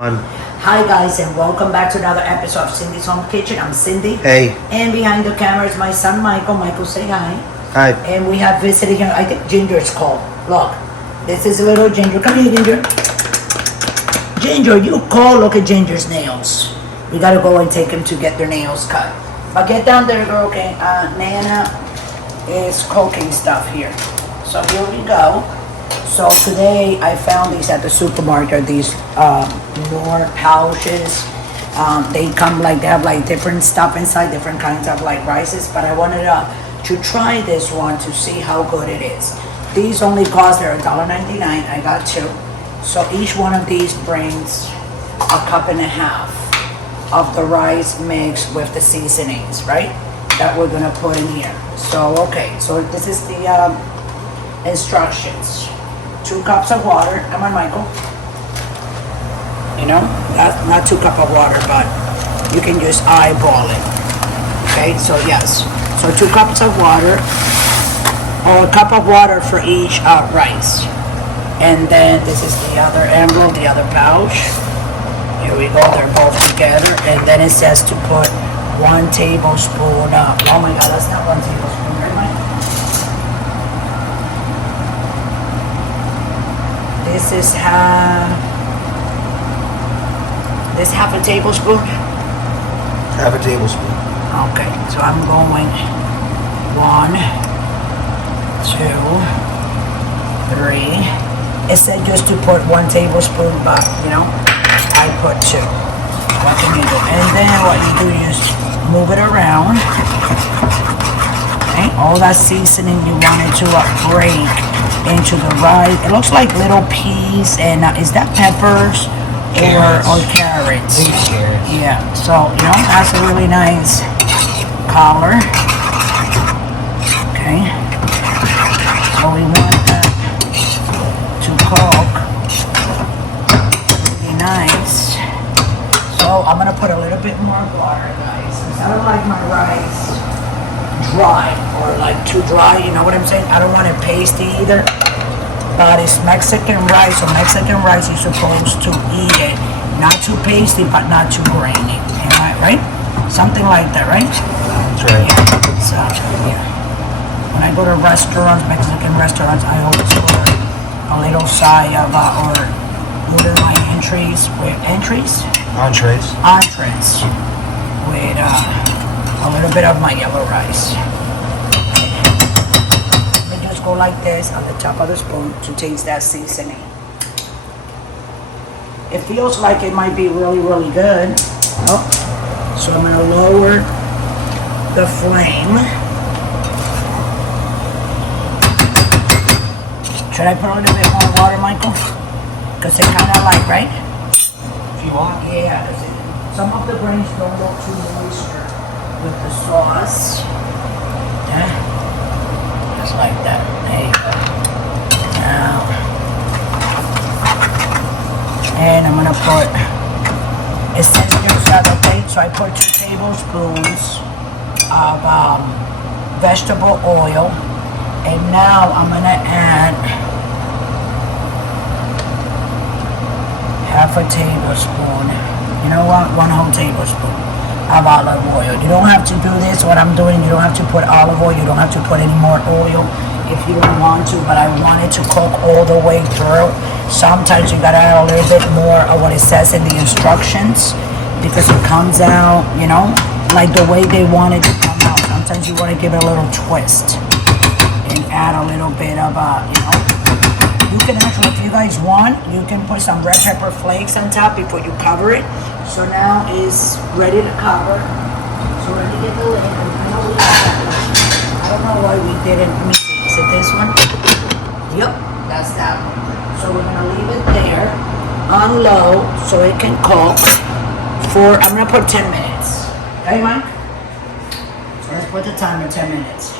Hi guys, and welcome back to another episode of Cindy's Home Kitchen. I'm Cindy. Hey. And behind the camera is my son Michael. Michael, say hi. Hi. And we have visiting here, I think Ginger's called. Look, this is little Ginger. Come here, Ginger. Ginger, you call. Look at Ginger's nails. We gotta go and take him to get their nails cut. But get down there, girl, okay? Nana is cooking stuff here. So here we go. So today I found these at the supermarket, these Knorr pouches. They come like, they have like different stuff inside, different kinds of like rices, but I wanted to try this one to see how good it is. These only cost, they're $1.99, I got two. So each one of these brings a cup and a half of the rice mixed with the seasonings, right? That we're gonna put in here. So, okay, so this is the instructions. 2 cups of water. Come on, Michael. You know, that's not 2 cups of water, but you can just eyeball it. Okay, so yes. So 2 cups of water, or a cup of water for each rice. And then this is the other envelope, the other pouch. Here we go, they're both together. And then it says to put 1 tablespoon of, oh my God, that's not 1 tablespoon, right, Mike? This is half a tablespoon? Half a tablespoon. Okay, so I'm going 1, 2, 3. It said just to put 1 tablespoon, but you know, I put 2. What can you do? And then what you do is move it around. Okay, all that seasoning you wanted to break into the rice. It looks like little peas, and is that peppers or carrots? Carrots. Yeah, so you know, that's a really nice color. Okay, so we want that to cook really nice. So I'm gonna put a little bit more water, guys, because I don't like my rice dry or like too dry, you know what I'm saying? I don't want it pasty either, but it's Mexican rice, so Mexican rice you're supposed to eat it not too pasty but not too grainy. Am I right? Something like that, right? That's right. Yeah. So yeah, when I go to restaurants, Mexican restaurants, I always order a little side of or order my entrees with entrees with a little bit of my yellow rice. Let me just go like this on the top of the spoon to taste that seasoning. It feels like it might be really, really good. Oh, so I'm gonna lower the flame. Should I put a little bit more water, Michael? Because it kind of like, right? If you want. Yeah, some of the grains don't look too moisture with the sauce. Yeah, just like that. There you go. Now, and I'm gonna put, it says just out of plate, so I put 2 tablespoons of vegetable oil, and now I'm gonna add half a tablespoon. You know what? 1 whole tablespoon of olive oil. You don't have to do this, what I'm doing, you don't have to put olive oil, you don't have to put any more oil if you don't want to, but I want it to cook all the way through. Sometimes you gotta add a little bit more of what it says in the instructions, because it comes out, you know, like the way they want it to come out. Sometimes you wanna give it a little twist and add a little bit of, you know, you can actually, if you guys want, you can put some red pepper flakes on top before you cover it. So now it's ready to cover. So let me get the lid. I don't know why we didn't. Let me see. Is it this one? Yep, that's that one. So we're gonna leave it there on low so it can cook for, I'm gonna put 10 minutes. Okay, Mike? So let's put the timer 10 minutes.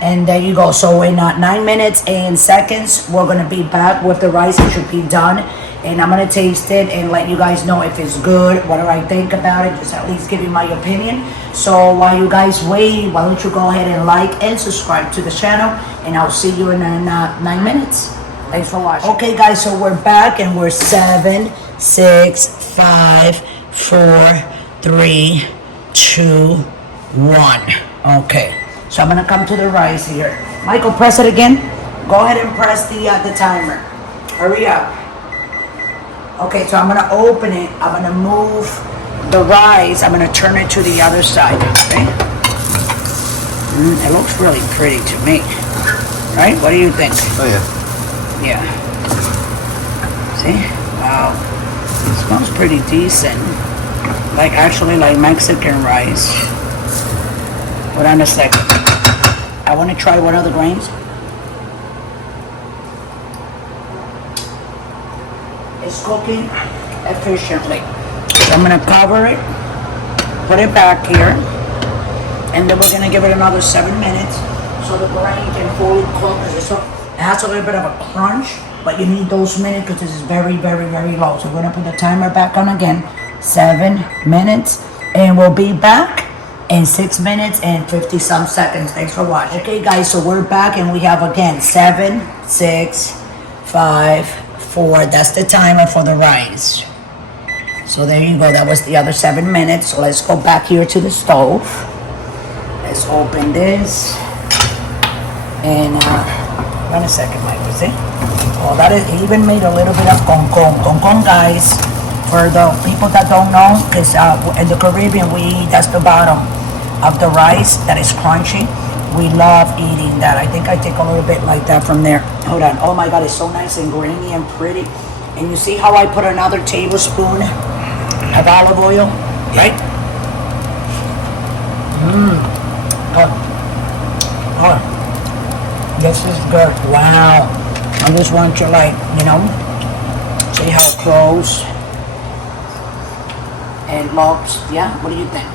And there you go. So in 9 minutes and seconds, we're gonna be back with the rice. It should be done, and I'm gonna taste it and let you guys know if it's good. What do I think about it? Just at least give you my opinion. So while you guys wait, why don't you go ahead and like and subscribe to the channel, and I'll see you in 9 minutes. Thanks for watching. Okay, guys, so we're back and we're 7, 6, 5, 4, 3, 2, 1. Okay, so I'm gonna come to the rice here. Michael, press it again. Go ahead and press the timer. Hurry up. Okay, so I'm gonna open it. I'm gonna move the rice. I'm gonna turn it to the other side. Okay. It looks really pretty to me. Right? What do you think? Oh yeah. Yeah. See? Wow. It smells pretty decent. Like actually like Mexican rice. Hold on a second. I want to try one of the grains. It's cooking efficiently. So I'm going to cover it, put it back here, and then we're going to give it another 7 minutes so the grain can fully cook. It has a little bit of a crunch, but you need those minutes because this is very, very, very low. So we're going to put the timer back on again, 7 minutes, and we'll be back in 6 minutes and 50 some seconds. Thanks for watching. Okay, guys, so we're back and we have again 7, 6, 5, 4. That's the timer for the rice. So there you go. That was the other 7 minutes. So let's go back here to the stove. Let's open this. And wait a second, Michael. See? Oh, that is he even made a little bit of con con. Con con, guys. For the people that don't know, because in the Caribbean we eat, that's the bottom of the rice that is crunchy. We love eating that. I think I take a little bit like that from there. Hold on. Oh my God, it's so nice and grainy and pretty. And you see how I put another tablespoon of olive oil, right? Good. Oh, this is good. Wow. I just want you see how close it looks. Yeah, what do you think?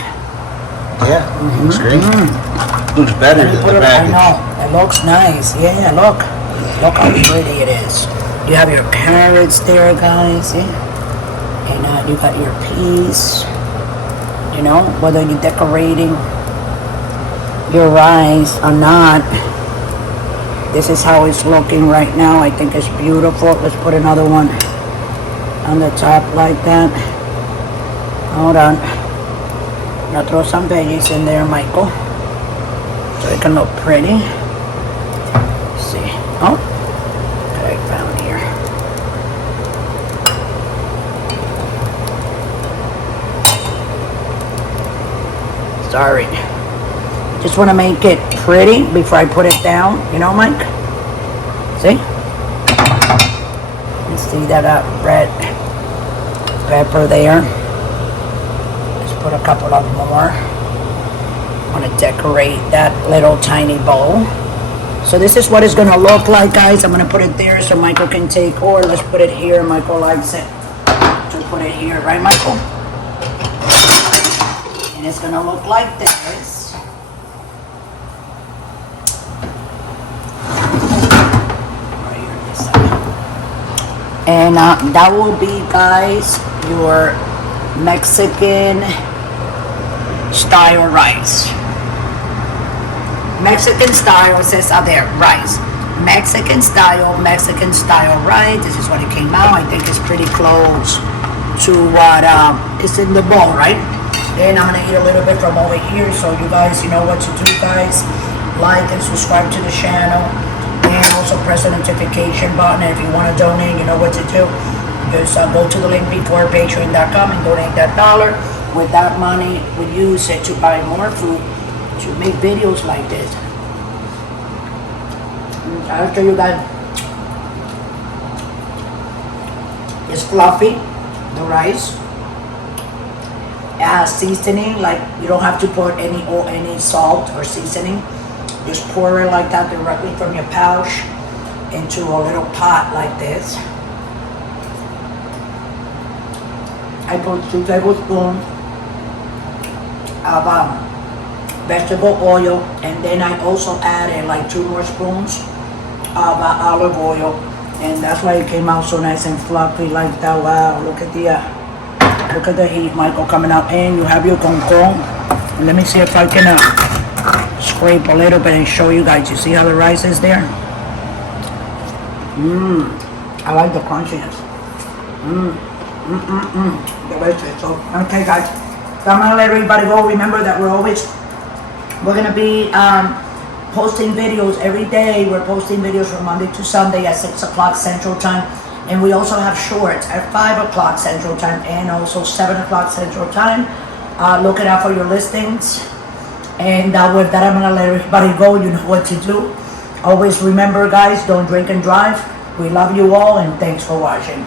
Yeah, looks great. Looks better than the package. I know, it looks nice. Yeah, look how pretty it is. You have your carrots there, guys. See? And you got your peas. Whether you're decorating your rice or not. This is how it's looking right now. I think it's beautiful. Let's put another one on the top like that. Hold on. Now throw some veggies in there, Michael, so it can look pretty. Let's see. Oh, what I found here. Sorry. Just want to make it pretty before I put it down. Mike? See? You see that red pepper there? Let's put a couple of more. I want to decorate that little tiny bowl. So this is what it's going to look like, guys. I'm going to put it there so Michael can take, or let's put it here. Michael likes it to put it here. Right, Michael? And it's going to look like this. And that will be, guys, your Mexican style rice. Mexican style, it says out there, rice. Mexican style rice. This is what it came out. I think it's pretty close to what is in the bowl, right? Then I'm gonna eat a little bit from over here, so you guys, you know what to do, guys. Like and subscribe to the channel. And also press the notification button. And if you want to donate, you know what to do. Just go to the link before patreon.com and donate that $1. With that money, we use it to buy more food, to make videos like this. I'll show you guys. It's fluffy, the rice. It has seasoning, like you don't have to put any salt or seasoning. Just pour it like that directly from your pouch into a little pot like this. I put 2 tablespoons of vegetable oil, and then I also added like 2 more spoons of olive oil, and that's why it came out so nice and fluffy like that. Wow, look at the heat, Michael, coming out. And you have your con con. Let me see if I can scrape a little bit and show you guys. You see how the rice is there? I like the crunchiness. Delicious. So, okay, guys. So I'm gonna let everybody go. Remember that we're gonna be posting videos every day. We're posting videos from Monday to Sunday at 6 o'clock Central Time. And we also have shorts at 5 o'clock Central Time and also 7 o'clock Central Time. Look it out for your listings. And with that, I'm gonna let everybody go. You know what to do. Always remember, guys, don't drink and drive. We love you all, and thanks for watching.